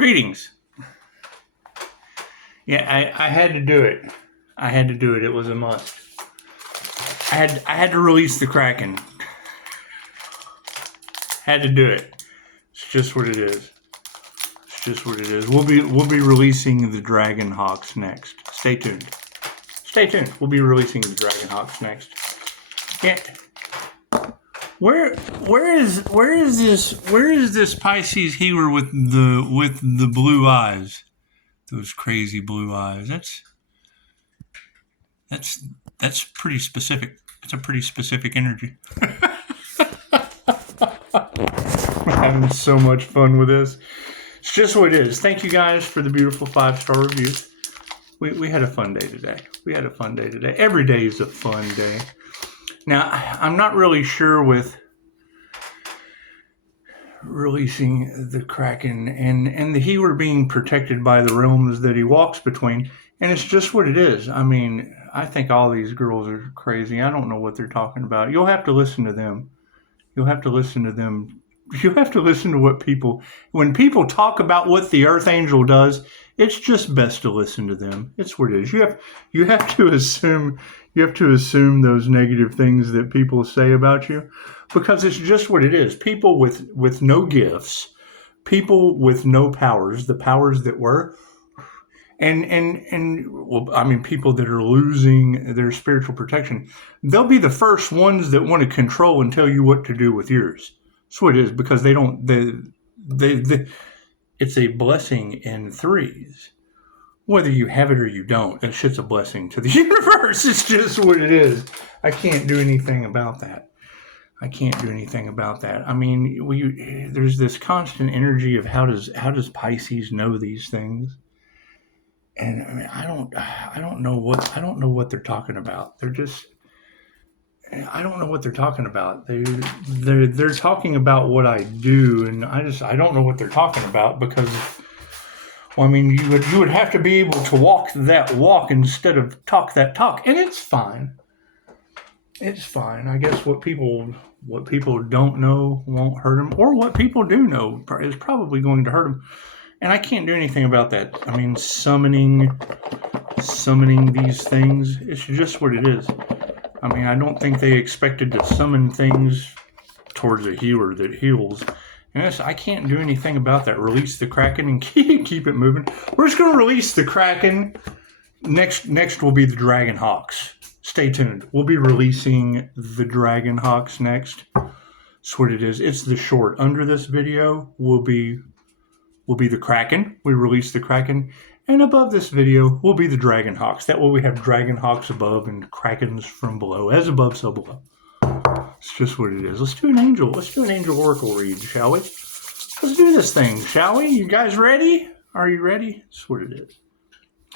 Greetings. Yeah, I had to do it. I had to do it. It was a must. I had to release the Kraken. Had to do it. It's just what it is. It's just what it is. We'll be releasing the Dragon Hawks next. Stay tuned. Stay tuned. We'll be releasing the Dragon Hawks next. Yeah. Where is this Pisces healer with the blue eyes? Those crazy blue eyes. That's pretty specific. It's a pretty specific energy. I'm having so much fun with this. It's just what it is. Thank you guys for the beautiful 5-star reviews. We had a fun day today. Every day is a fun day. Now, I'm not really sure with releasing the Kraken and the healer being protected by the realms that he walks between. And it's just what it is. I mean, I think all these girls are crazy. I don't know what they're talking about. You'll have to listen to them. You'll have to listen to them. You have to listen to what people, when people talk about what the Archangel does, it's just best to listen to them. It's what it is. You have to assume those negative things that people say about you, because it's just what it is. People with no gifts, people with no powers, the powers that were, and well, I mean, people that are losing their spiritual protection, they'll be the first ones that want to control and tell you what to do with yours. That's what it is, because they it's a blessing in threes. Whether you have it or you don't, that shit's a blessing to the universe. It's just what it is. I can't do anything about that. I mean, there's this constant energy of how does Pisces know these things? And I mean, I don't know what they're talking about. I don't know what they're talking about. They're talking about what I do, and I don't know what they're talking about, because, well, I mean, you would have to be able to walk that walk instead of talk that talk, and it's fine. It's fine. I guess what people don't know won't hurt them, or what people do know is probably going to hurt them, and I can't do anything about that. I mean, summoning these things, it's just what it is. I mean, I don't think they expected to summon things towards a healer that heals. And I can't do anything about that. Release the Kraken and keep it moving. We're just going to release the Kraken. Next will be the Dragon Hawks. Stay tuned. We'll be releasing the Dragon Hawks next. That's what it is. It's the short. Under this video will be the Kraken. We release the Kraken. And above this video will be the Dragon Hawks. That way we have Dragon Hawks above and Krakens from below. As above, so below. It's just what it is. Let's do an angel oracle read, shall we? Let's do this thing, shall we? You guys ready? Are you ready? That's what it is.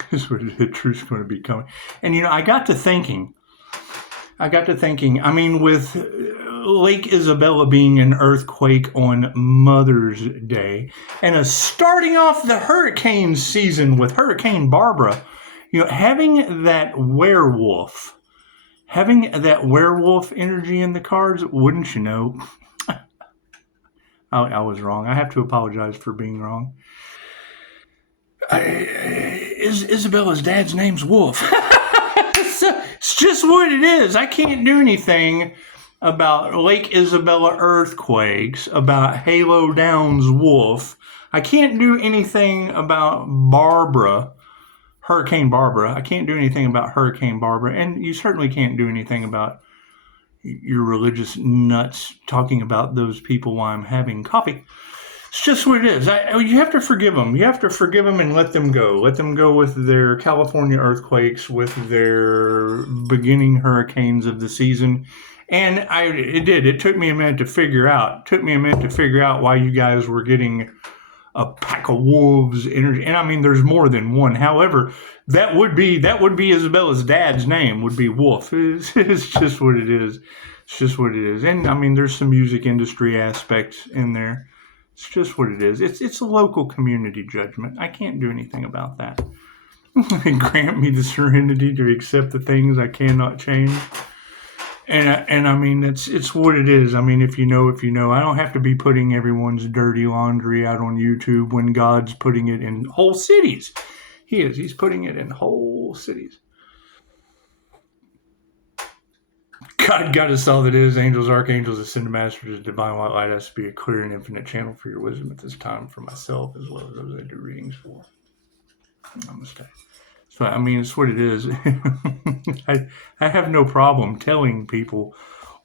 That's what it is. The truth's going to be coming. And, I got to thinking, I mean, with Lake Isabella being an earthquake on Mother's Day, and starting off the hurricane season with Hurricane Barbara, having that werewolf energy in the cards, wouldn't you know? I was wrong. I have to apologize for being wrong. Isabella's dad's name's Wolf. It's just what it is. I can't do anything about Lake Isabella earthquakes, about Halo Downs Wolf. I can't do anything about Hurricane Barbara. I can't do anything about Hurricane Barbara. And you certainly can't do anything about your religious nuts talking about those people while I'm having coffee. It's just what it is. You have to forgive them. You have to forgive them and let them go. Let them go with their California earthquakes, with their beginning hurricanes of the season. And it took me a minute to figure out. Why you guys were getting a pack of wolves energy. And I mean, there's more than one. However, that would be Isabella's dad's name, would be Wolf. It's just what it is. It's just what it is. And I mean, there's some music industry aspects in there. It's just what it is. It's a local community judgment. I can't do anything about that. Grant me the serenity to accept the things I cannot change. And I mean, it's what it is. I mean, if you know, I don't have to be putting everyone's dirty laundry out on YouTube when God's putting it in whole cities. He's putting it in whole cities. God is all that is. Angels, archangels, ascended masters, divine white light has to be a clear and infinite channel for your wisdom at this time for myself as well as those I do readings for. Namaste. So, I mean, it's what it is. I have no problem telling people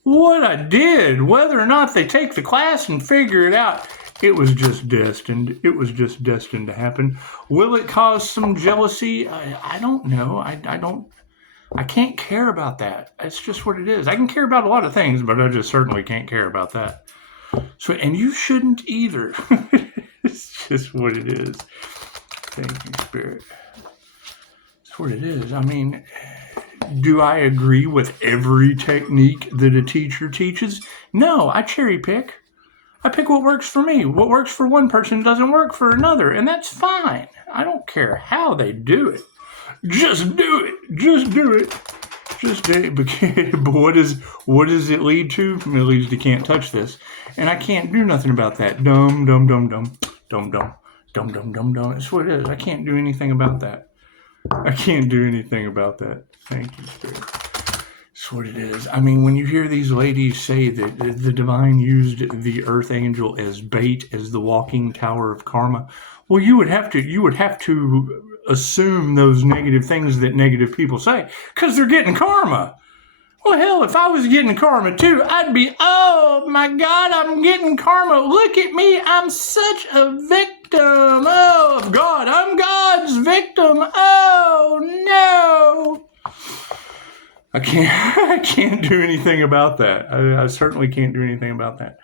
what I did, whether or not they take the class and figure it out. It was just destined. It was just destined to happen. Will it cause some jealousy? I don't know. I can't care about that. It's just what it is. I can care about a lot of things, but I just certainly can't care about that. So, and you shouldn't either. It's just what it is. Thank you, Spirit. It's what it is. I mean, do I agree with every technique that a teacher teaches? No, I cherry pick. I pick what works for me. What works for one person doesn't work for another, and that's fine. I don't care how they do it. Just do it. Just do it. Just do it. But what does it lead to? It leads to can't touch this. And I can't do nothing about that. Dumb. That's what it is. I can't do anything about that. I can't do anything about that. Thank you, Spirit. That's what it is. I mean, when you hear these ladies say that the divine used the earth angel as bait, as the walking tower of karma, well, you would have to assume those negative things that negative people say, because they're getting karma. Well, hell, if I was getting karma too, I'd be, oh my God, I'm getting karma. Look at me. I'm such a victim. Oh, of God. I'm God's victim. Oh, no. I can't do anything about that. I certainly can't do anything about that.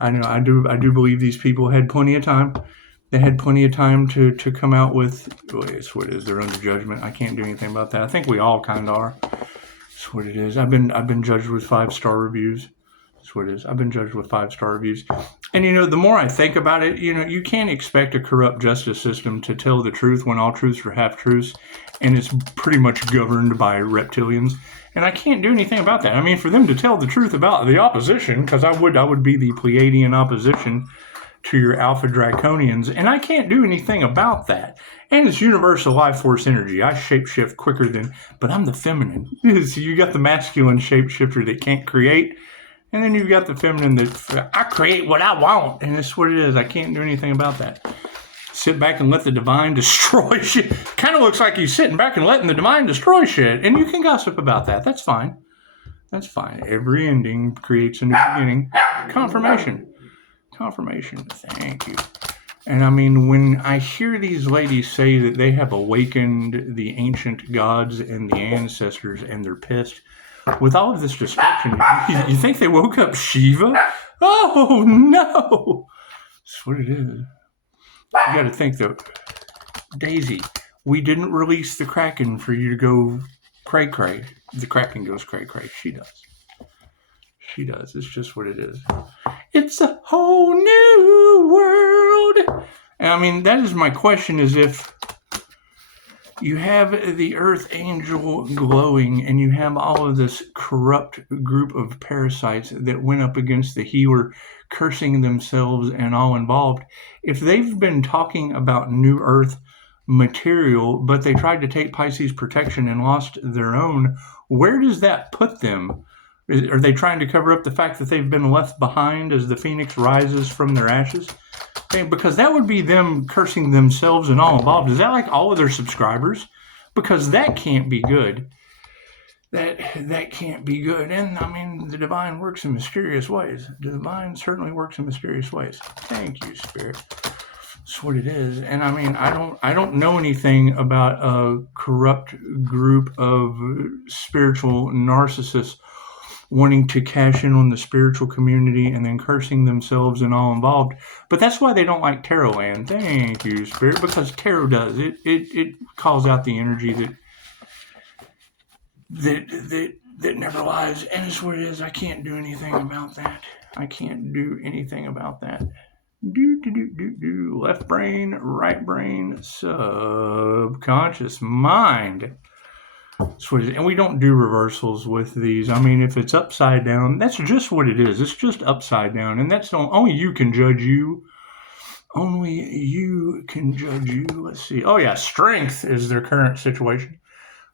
I know I do believe these people had plenty of time. They had plenty of time to come out with, it's what it is. They're under judgment. I can't do anything about that. I think we all kind of are. That's what it is. I've been judged with 5-star reviews. That's what it is. I've been judged with 5-star reviews. And, the more I think about it, you can't expect a corrupt justice system to tell the truth when all truths are half-truths, and it's pretty much governed by reptilians. And I can't do anything about that. I mean, for them to tell the truth about the opposition, because I would be the Pleiadian opposition to your Alpha Draconians, and I can't do anything about that. And it's universal life force energy. I shapeshift quicker but I'm the feminine. So you got the masculine shapeshifter that can't create, and then you've got the feminine that I create what I want, and that's what it is. I can't do anything about that. Sit back and let the divine destroy shit. Kind of looks like you sitting back and letting the divine destroy shit, and you can gossip about that. That's fine. That's fine. Every ending creates a new beginning. Confirmation. Thank you. And I mean, when I hear these ladies say that they have awakened the ancient gods and the ancestors and they're pissed, with all of this destruction, you think they woke up Shiva? Oh, no. That's what it is. You got to think, though, Daisy, we didn't release the Kraken for you to go cray-cray. The Kraken goes cray-cray. She does. It's just what it is. It's a whole new world. And I mean, that is my question, is if you have the Earth Angel glowing and you have all of this corrupt group of parasites that went up against the healer, cursing themselves and all involved, if they've been talking about New Earth material, but they tried to take Pisces protection and lost their own, where does that put them? Are they trying to cover up the fact that they've been left behind as the phoenix rises from their ashes? Because that would be them cursing themselves and all involved. Is that like all of their subscribers? Because that can't be good. That can't be good. And I mean, the divine works in mysterious ways. The divine certainly works in mysterious ways. Thank you, Spirit. That's what it is. And I mean, I don't know anything about a corrupt group of spiritual narcissists wanting to cash in on the spiritual community and then cursing themselves and all involved. But that's why they don't like Tarot Land. Thank you, Spirit, because Tarot does. It calls out the energy that never lies. And it's what it is. I can't do anything about that. Do. Left brain, right brain, subconscious mind. That's what it is. And we don't do reversals with these. I mean, if it's upside down, that's just what it is. It's just upside down. And that's only you can judge you. Only you can judge you. Let's see. Oh, yeah. Strength is their current situation.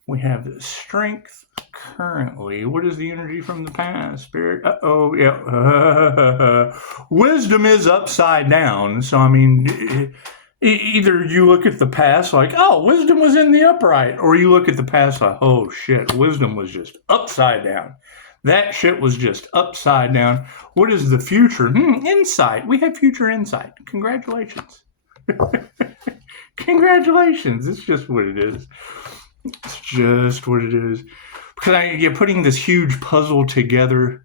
We have strength currently. What is the energy from the past? Spirit. Uh-oh. Yeah. Wisdom is upside down. So, I mean, either you look at the past like, oh, wisdom was in the upright, or you look at the past like, oh, shit, wisdom was just upside down. That shit was just upside down. What is the future? Insight. We have future insight. Congratulations. Congratulations. It's just what it is. It's just what it is. Because you're putting this huge puzzle together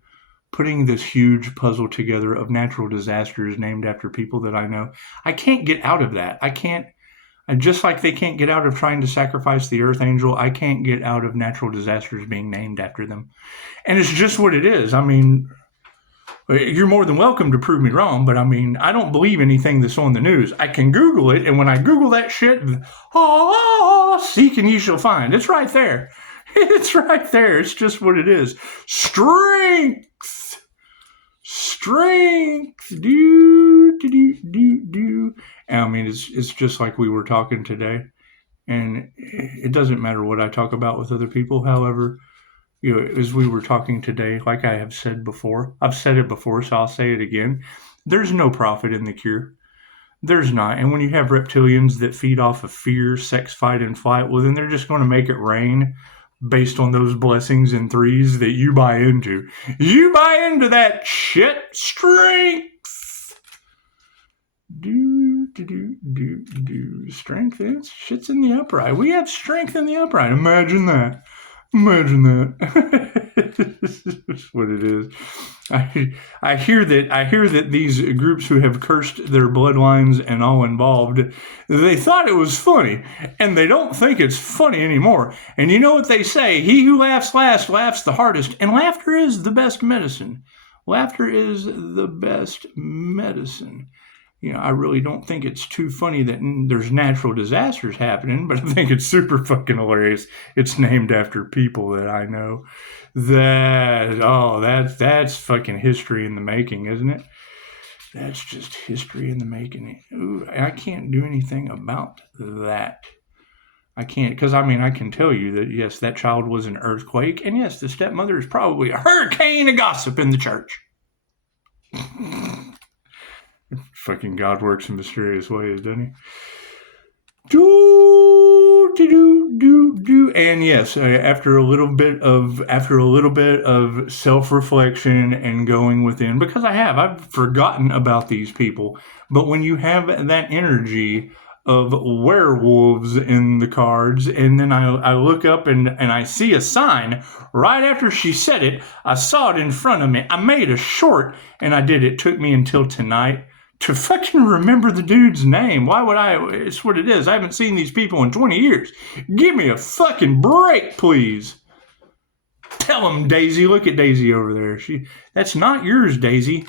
of natural disasters named after people that I know. I can't get out of that. I can't, just like they can't get out of trying to sacrifice the Earth Angel, I can't get out of natural disasters being named after them. And it's just what it is. I mean, you're more than welcome to prove me wrong, but I mean, I don't believe anything that's on the news. I can Google it, and when I Google that shit, seek and ye shall find. It's right there. It's right there. It's just what it is. Strength. Do. I mean, it's just like we were talking today. And it doesn't matter what I talk about with other people. However, you know, as we were talking today, like I have said before, I've said it before, so I'll say it again. There's no profit in the cure. There's not. And when you have reptilians that feed off of fear, sex, fight, and flight, well, then they're just going to make it rain based on those blessings and threes that you buy into. You buy into that shit. Strength. Do. Strength is shit's in the upright. We have strength in the upright. Imagine that. That's what it is. I hear that these groups who have cursed their bloodlines and all involved, they thought it was funny, and they don't think it's funny anymore. And you know what they say? He who laughs last laughs the hardest, and laughter is the best medicine. Laughter is the best medicine. You know, I really don't think it's too funny that there's natural disasters happening, but I think it's super fucking hilarious. It's named after people that I know. That's fucking history in the making, isn't it? That's just history in the making. Ooh, I can't do anything about that. I can't, because I mean, I can tell you that, yes, that child was an earthquake, and yes, the stepmother is probably a hurricane of gossip in the church. Fucking God works in mysterious ways, doesn't he? And yes, after a little bit of self-reflection and going within, because I've forgotten about these people. But when you have that energy of werewolves in the cards, and then I look up and I see a sign right after she said it. I saw it in front of me. I made a short, and I did. It took me until tonight to fucking remember the dude's name. Why would I? It's what it is. I haven't seen these people in 20 years. Give me a fucking break, please. Tell him, Daisy. Look at Daisy over there. That's not yours, Daisy.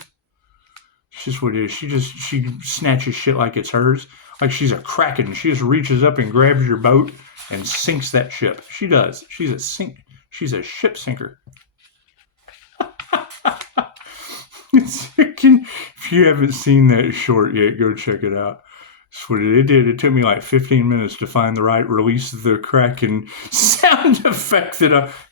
It's just what it is. She snatches shit like it's hers. Like she's a kraken. She just reaches up and grabs your boat and sinks that ship. She does. She's a ship sinker. If you haven't seen that short yet, go check it out. That's what it did. It took me like 15 minutes to find the right release the Kraken sound effect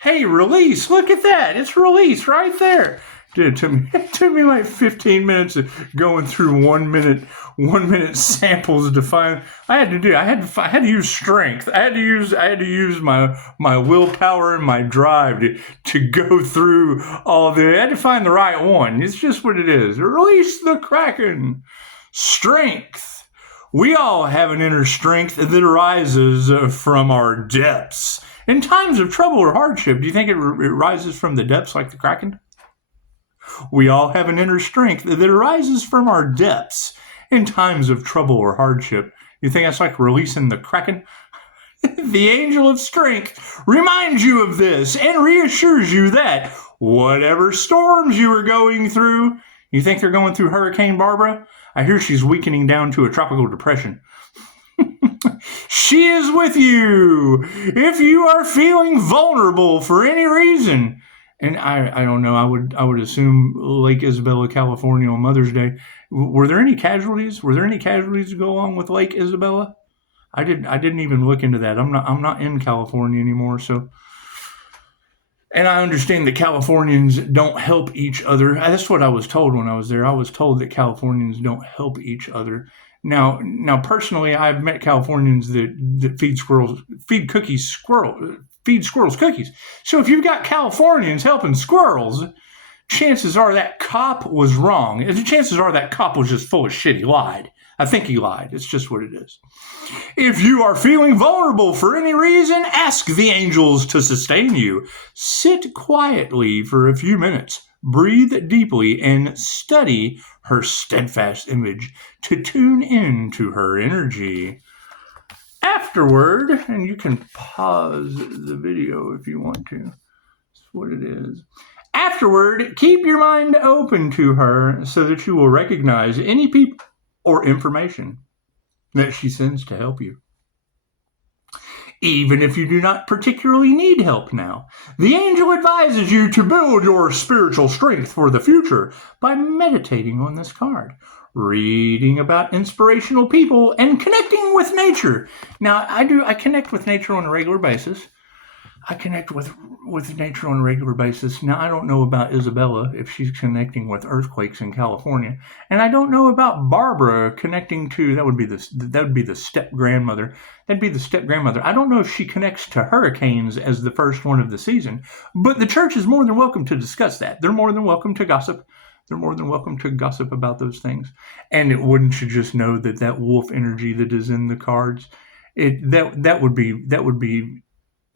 hey, release, look at that. It's release right there. Dude, it took me like 15 minutes of going through 1 minute samples to find. I had to use strength. I had to use my willpower and my drive to go through all the. I had to find the right one. It's just what it is. Release the Kraken. Strength. We all have an inner strength that arises from our depths. In times of trouble or hardship, do you think it rises from the depths like the Kraken? We all have an inner strength that arises from our depths in times of trouble or hardship. You think that's like releasing the Kraken? The angel of strength reminds you of this and reassures you that whatever storms you are going through, you think they're going through Hurricane Barbara? I hear she's weakening down to a tropical depression. She is with you. If you are feeling vulnerable for any reason, and I don't know, I would assume Lake Isabella, California on Mother's Day. Were there any casualties? Were there any casualties to go along with Lake Isabella? I didn't even look into that. I'm not in California anymore, so. And I understand that Californians don't help each other. That's what I was told when I was there. I was told that Californians don't help each other. Now, personally, I've met Californians that feed squirrels cookies. So if you've got Californians helping squirrels, chances are that cop was wrong. The chances are that cop was just full of shit. He lied. I think he lied. It's just what it is. If you are feeling vulnerable for any reason, ask the angels to sustain you. Sit quietly for a few minutes. Breathe deeply and study her steadfast image to tune in to her energy. Afterward, and you can pause the video if you want to. That's what it is. Afterward, keep your mind open to her so that you will recognize any people or information that she sends to help you. Even if you do not particularly need help now, the angel advises you to build your spiritual strength for the future by meditating on this card, reading about inspirational people, and connecting with nature. Now, I connect with nature on a regular basis. I connect with nature on a regular basis. Now, I don't know about Isabella, if she's connecting with earthquakes in California. And I don't know about Barbara connecting to, that would be the step-grandmother. That'd be the step-grandmother. I don't know if she connects to hurricanes as the first one of the season. But the church is more than welcome to discuss that. They're more than welcome to gossip. They're more than welcome to gossip about those things. And wouldn't you just know that wolf energy that is in the cards, that would be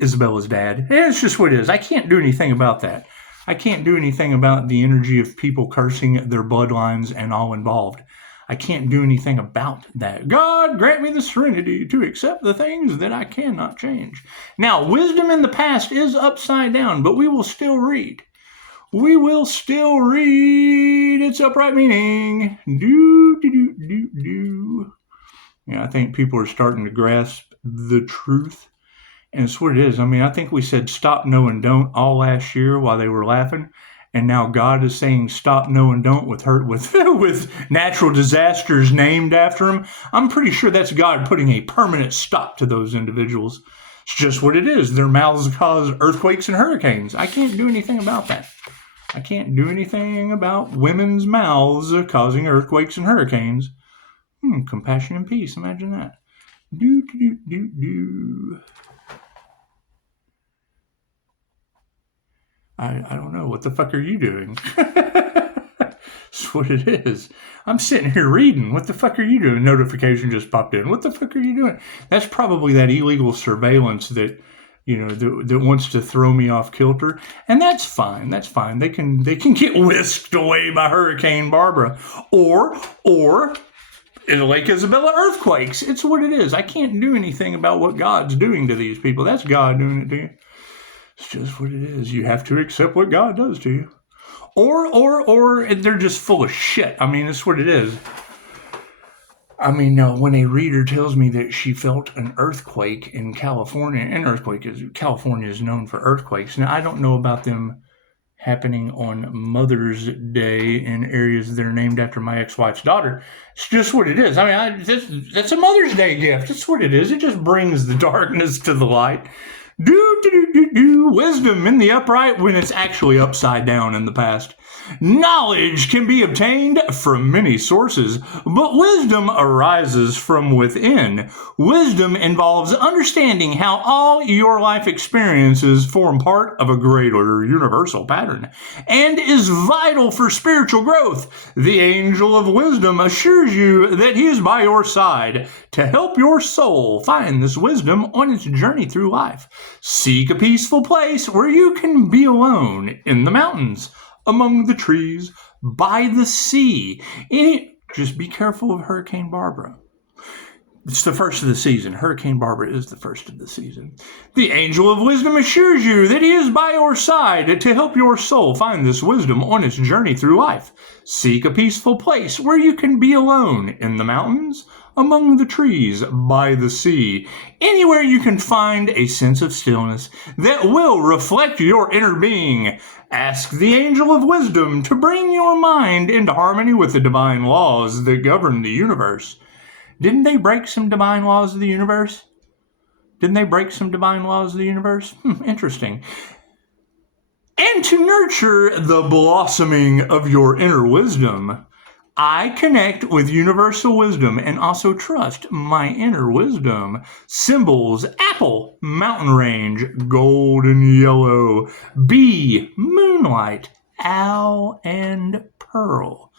Isabella's dad. It's just what it is. I can't do anything about that. I can't do anything about the energy of people cursing their bloodlines and all involved. I can't do anything about that. God, grant me the serenity to accept the things that I cannot change. Now, wisdom in the past is upside down, but we will still read. We will still read its upright meaning. Yeah, I think people are starting to grasp the truth. And it's what it is. I mean, I think we said stop, no, and don't all last year while they were laughing. And now God is saying stop, no, and don't with natural disasters named after him. I'm pretty sure that's God putting a permanent stop to those individuals. It's just what it is. Their mouths cause earthquakes and hurricanes. I can't do anything about that. I can't do anything about women's mouths causing earthquakes and hurricanes. Compassion and peace. Imagine that. I don't know. What the fuck are you doing? That's what it is. I'm sitting here reading. What the fuck are you doing? Notification just popped in. What the fuck are you doing? That's probably that illegal surveillance that, that wants to throw me off kilter. And that's fine. That's fine. They can get whisked away by Hurricane Barbara. Or Lake Isabella earthquakes. It's what it is. I can't do anything about what God's doing to these people. That's God doing it to you. It's just what it is. You have to accept what God does to you. Or they're just full of shit. I mean, it's what it is. I mean, when a reader tells me that she felt an earthquake in California, California is known for earthquakes. Now, I don't know about them happening on Mother's Day in areas that are named after my ex-wife's daughter. It's just what it is. I mean, that's a Mother's Day gift. It's what it is. It just brings the darkness to the light. Wisdom in the upright when it's actually upside down in the past. Knowledge can be obtained from many sources, but wisdom arises from within. Wisdom involves understanding how all your life experiences form part of a greater universal pattern and is vital for spiritual growth. The angel of wisdom assures you that he is by your side to help your soul find this wisdom on its journey through life. Seek a peaceful place where you can be alone in the mountains, among the trees, by the sea. Just be careful of Hurricane Barbara. It's the first of the season. Hurricane Barbara is the first of the season. The angel of wisdom assures you that he is by your side to help your soul find this wisdom on its journey through life. Seek a peaceful place where you can be alone in the mountains, among the trees, by the sea, anywhere you can find a sense of stillness that will reflect your inner being. Ask the Angel of Wisdom to bring your mind into harmony with the divine laws that govern the universe. Didn't they break some divine laws of the universe? Interesting. And to nurture the blossoming of your inner wisdom, I connect with universal wisdom and also trust my inner wisdom. Symbols: apple, mountain range, golden yellow, bee, moonlight, owl, and pearl.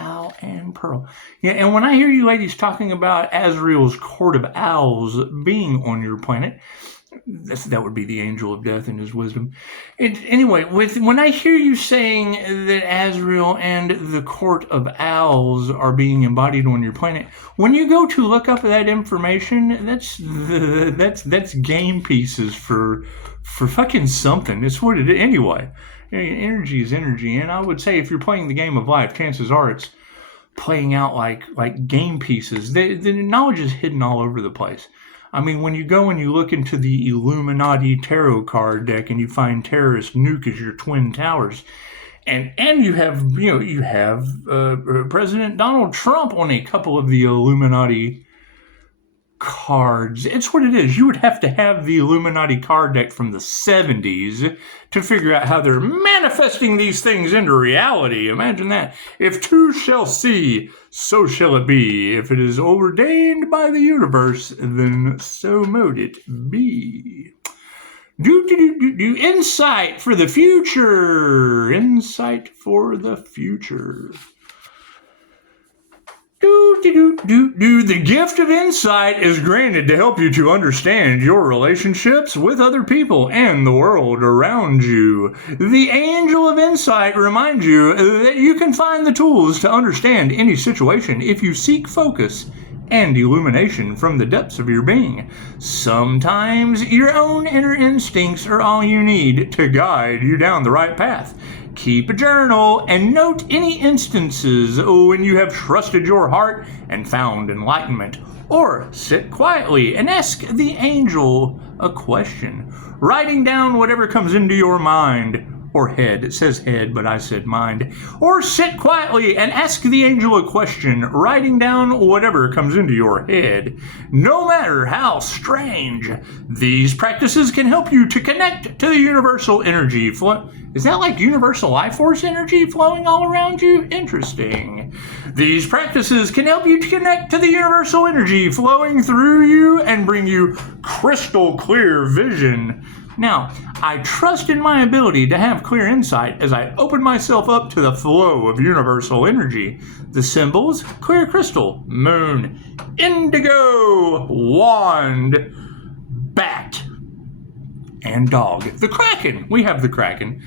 Owl and pearl. Yeah, and when I hear you ladies talking about Azrael's court of owls being on your planet, that would be the angel of death and his wisdom. Anyway, when I hear you saying that Azrael and the court of owls are being embodied on your planet, when you go to look up that information, that's game pieces for fucking something. It's what it is. Anyway, energy is energy, and I would say if you're playing the game of life, chances are it's playing out like game pieces. The knowledge is hidden all over the place. I mean, when you go and you look into the Illuminati tarot card deck and you find terrorist nuke as your twin towers, and you have President Donald Trump on a couple of the Illuminati cards. It's what it is. You would have to have the Illuminati card deck from the 70s to figure out how they're manifesting these things into reality. Imagine that. If two shall see, so shall it be. If it is ordained by the universe, then so mote it be. Insight for the future. Insight for the future. The gift of insight is granted to help you to understand your relationships with other people and the world around you. The angel of insight reminds you that you can find the tools to understand any situation if you seek focus and illumination from the depths of your being. Sometimes your own inner instincts are all you need to guide you down the right path. Keep a journal and note any instances when you have trusted your heart and found enlightenment. Or sit quietly and ask the angel a question, writing down whatever comes into your mind or head. It says head, but I said mind. Or sit quietly and ask the angel a question, writing down whatever comes into your head. No matter how strange, these practices can help you to connect to the universal energy flow. Is that like universal life force energy flowing all around you? Interesting. These practices can help you to connect to the universal energy flowing through you and bring you crystal clear vision. Now, I trust in my ability to have clear insight as I open myself up to the flow of universal energy. The symbols: clear crystal, moon, indigo, wand, bat, and dog. The Kraken. We have the Kraken.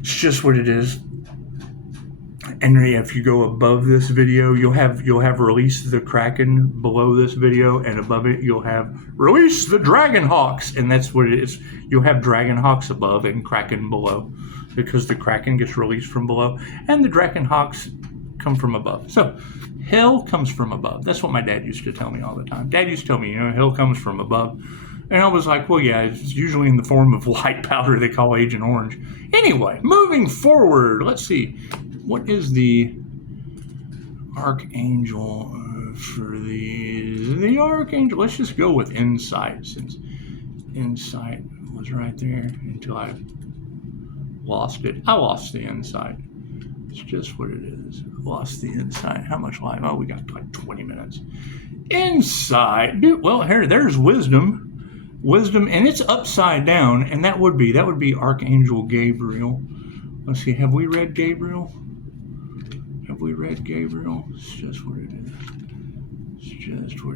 It's just what it is. And if you go above this video, you'll have release the Kraken below this video, and above it you'll have release the Dragon Hawks, and that's what it is. You'll have Dragon Hawks above and Kraken below, because the Kraken gets released from below, and the Dragon Hawks come from above. So hell comes from above. That's what my dad used to tell me all the time. Dad used to tell me, hell comes from above. And I was like, well, yeah, it's usually in the form of white powder they call Agent Orange. Anyway, moving forward, let's see. What is the Archangel for the Archangel? Let's just go with insight, since insight was right there until I lost it. I lost the insight. It's just what it is. Lost the insight. How much life? Oh, we got like 20 minutes. Insight. Dude, well, there's wisdom. Wisdom, and it's upside down, and that would be Archangel Gabriel. Let's see, have we read Gabriel? It's just what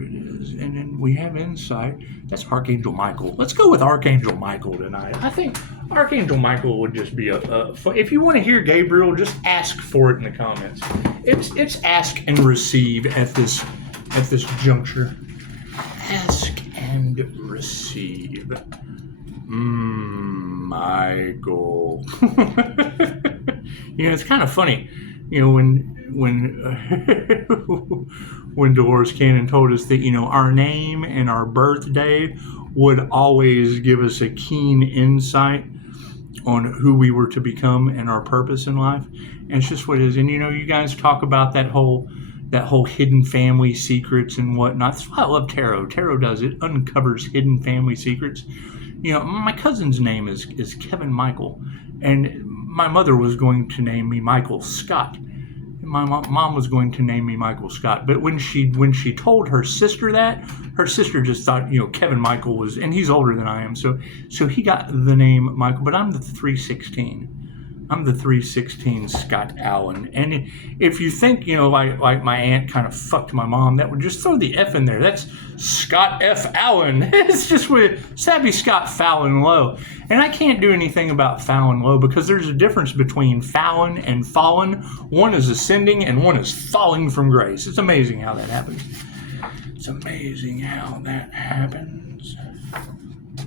it is. And then we have insight. That's Archangel Michael. Let's go with Archangel Michael tonight. I think Archangel Michael would just be if you want to hear Gabriel, just ask for it in the comments. It's ask and receive at this juncture. Ask and receive. Michael. It's kind of funny. When when Dolores Cannon told us that, our name and our birthday would always give us a keen insight on who we were to become and our purpose in life. And it's just what it is. And, you guys talk about that whole hidden family secrets and whatnot. That's why I love tarot. Tarot does it, uncovers hidden family secrets. My cousin's name is Kevin Michael, and my mother was going to name me Michael Scott. My mom was going to name me Michael Scott, but when she told her sister that, her sister just thought, Kevin Michael was, and he's older than I am, so he got the name Michael, but I'm the 316. I'm the 316 Scott Allen. And if you think, like my aunt kind of fucked my mom, that would just throw the F in there. That's Scott F. Allen. It's just with Savvy Scott Fallon Lowe. And I can't do anything about Fallon Lowe because there's a difference between Fallon and fallen. One is ascending and one is falling from grace. It's amazing how that happens. It's amazing how that happens.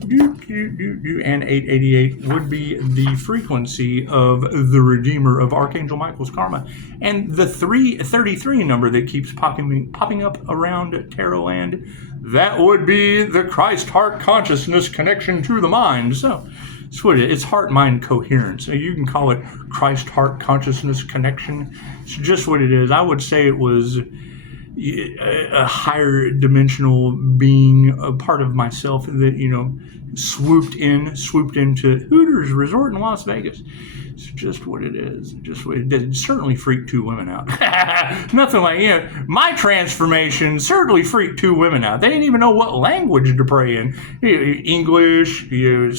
And 888 would be the frequency of the Redeemer of Archangel Michael's karma. And the 333 number that keeps popping up around Tarot Land, that would be the Christ Heart Consciousness connection to the mind. So it's what it is. It's heart-mind coherence. So you can call it Christ Heart Consciousness connection. It's just what it is. I would say it was a higher dimensional being, a part of myself that, swooped into Hooters Resort in Las Vegas. It's just what it is. Just what it did. It certainly freaked two women out. Nothing like, my transformation certainly freaked two women out. They didn't even know what language to pray in. English,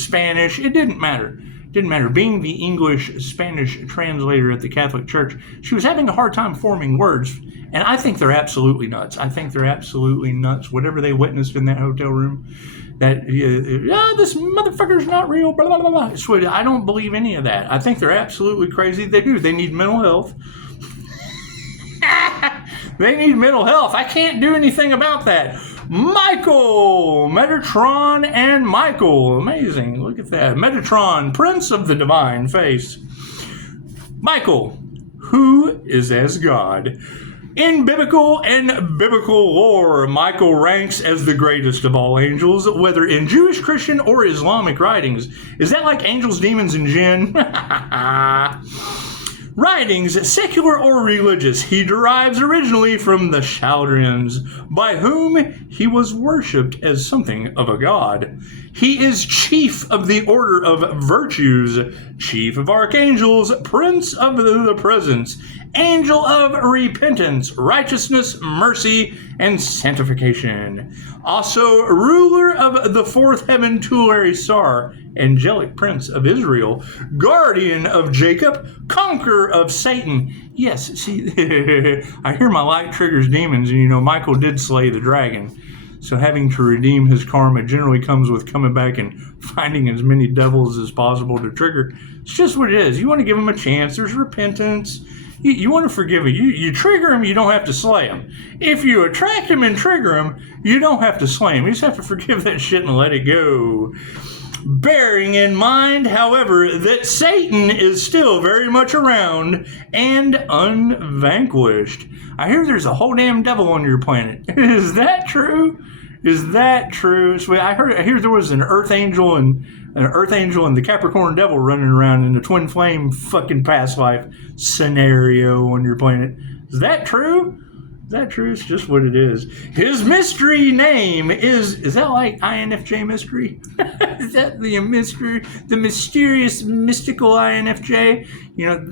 Spanish, it didn't matter. Being the English-Spanish translator at the Catholic Church, she was having a hard time forming words. And I think they're absolutely nuts. Whatever they witnessed in that hotel room, that, this motherfucker's not real, blah, blah, blah, blah. I don't believe any of that. I think they're absolutely crazy. They do. They need mental health. They need mental health. I can't do anything about that. Michael, Metatron and Michael. Amazing. Look at that. Metatron, Prince of the Divine Face. Michael, who is as God. In biblical and biblical lore, Michael ranks as the greatest of all angels, whether in Jewish, Christian, or Islamic writings. Is that like angels, demons, and jinn? Writings, secular or religious, he derives originally from the Chaldeans, by whom he was worshipped as something of a god. He is chief of the order of virtues, chief of archangels, prince of the presence, angel of repentance, righteousness, mercy, and sanctification. Also, ruler of the fourth heaven, Tulare Sar, angelic prince of Israel, guardian of Jacob, conqueror of Satan. Yes, see, I hear my light triggers demons, and Michael did slay the dragon. So having to redeem his karma generally comes with coming back and finding as many devils as possible to trigger. It's just what it is. You want to give them a chance. There's repentance. You want to forgive them. You trigger them, you don't have to slay them. If you attract them and trigger them, you don't have to slay them. You just have to forgive that shit and let it go. Bearing in mind, however, that Satan is still very much around and unvanquished. I hear there's a whole damn devil on your planet. Is that true? So I hear there was an earth angel and the Capricorn devil running around in a twin flame fucking past life scenario on your planet. Is that true? It's just what it is. His mystery name is that like INFJ mystery? Is that the mystery, the mysterious, mystical INFJ?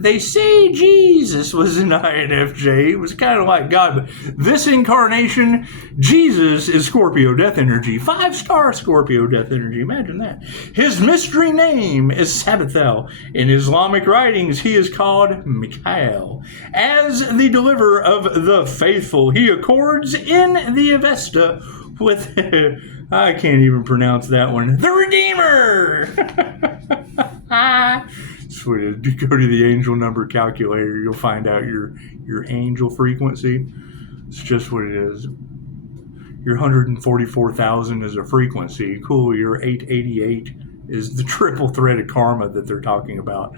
They say Jesus was an INFJ. It was kind of like God, but this incarnation, Jesus is Scorpio death energy. 5-star Scorpio death energy. Imagine that. His mystery name is Sabbathel. In Islamic writings, he is called Mikhail. As the deliverer of the faithful, he accords in the Avesta with, I can't even pronounce that one, the Redeemer. Sweet. Go to the angel number calculator. You'll find out your angel frequency. It's just what it is. Your 144,000 is a frequency. Cool. Your 888 is the triple threaded karma that they're talking about.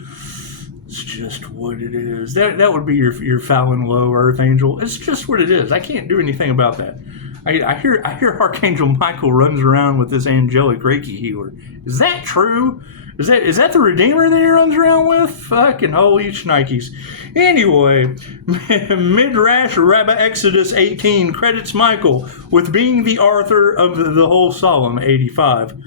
It's just what it is. That would be your Fallon Lowe Earth Angel. It's just what it is. I can't do anything about that. I hear Archangel Michael runs around with this angelic Reiki healer. Is that true? Is that the Redeemer that he runs around with? Fucking holy shnikes. Anyway, Midrash Rabbah Exodus 18 credits Michael with being the author of the whole Psalm 85.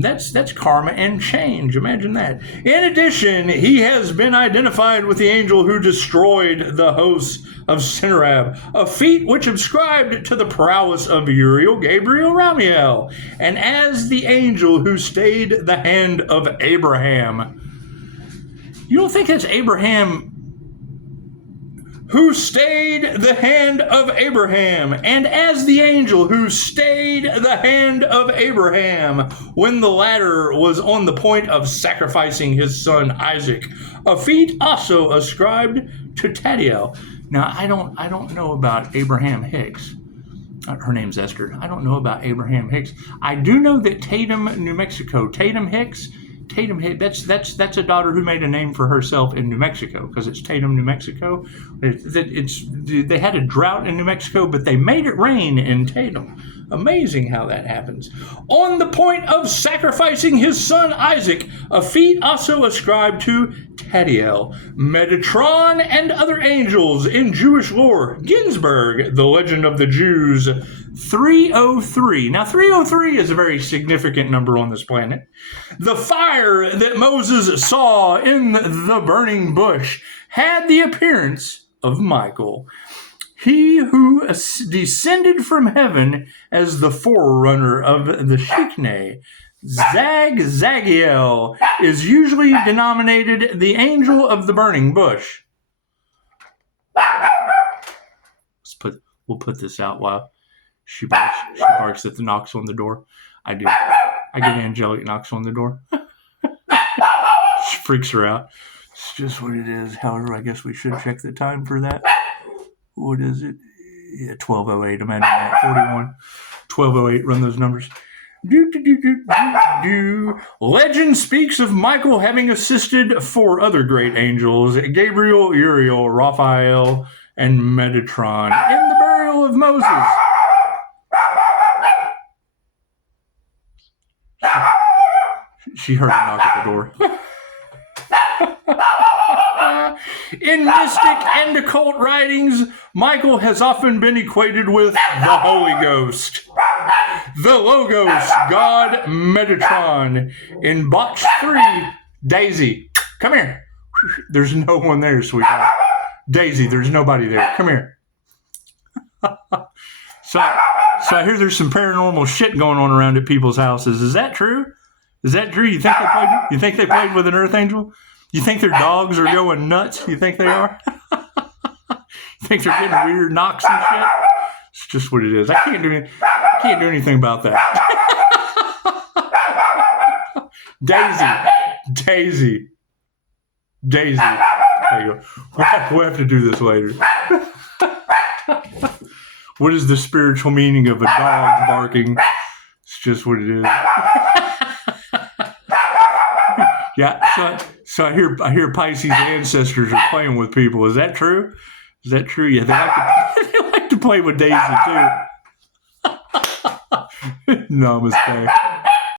That's karma and change. Imagine that. In addition, he has been identified with the angel who destroyed the hosts of Sennacherib, a feat which ascribed to the prowess of Uriel, Gabriel, Ramiel, and as the angel who stayed the hand of Abraham. You don't think that's Abraham who stayed the hand of Abraham, and as the angel who stayed the hand of Abraham when the latter was on the point of sacrificing his son Isaac, a feat also ascribed to Tadiel. Now, I don't know about Abraham Hicks. Her name's Esther. I don't know about Abraham Hicks. I do know that Tatum, New Mexico, Tatum Hicks, that's a daughter who made a name for herself in New Mexico because it's Tatum, New Mexico. They had a drought in New Mexico, but they made it rain in Tatum. Amazing how that happens. On the point of sacrificing his son Isaac, a feat also ascribed to Tadiel, Metatron, and other angels in Jewish lore. Ginsburg, The Legend of the Jews, 303. Now, 303 is a very significant number on this planet. The fire that Moses saw in the burning bush had the appearance of Michael. He who descended from heaven as the forerunner of the Shekinah, Zagiel, is usually denominated the angel of the burning bush. We'll put this out while she barks at the knocks on the door. I do. I get angelic knocks on the door. She freaks her out. It's just what it is. However, I guess we should check the time for that. What is it? Yeah, 12:08. Imagine that. 41. 12:08. Run those numbers. Legend speaks of Michael having assisted four other great angels, Gabriel, Uriel, Raphael, and Metatron, in the burial of Moses. She heard a knock at the door. In mystic and occult writings, Michael has often been equated with the Holy Ghost, the Logos, God Metatron. In Botch 3, Daisy, come here. There's no one there, sweetheart. Daisy, there's nobody there. Come here. So I hear there's some paranormal shit going on around at people's houses. Is that true? Is that true? You think they played with an earth angel? You think their dogs are going nuts? You think they are? You think they're getting weird knocks and shit? It's just what it is. I can't do anything about that. Daisy. There you go. We'll have to do this later. What is the spiritual meaning of a dog barking? It's just what it is. Yeah, so I hear Pisces ancestors are playing with people. Is that true? Yeah, they like to play with Daisy too. Namaste.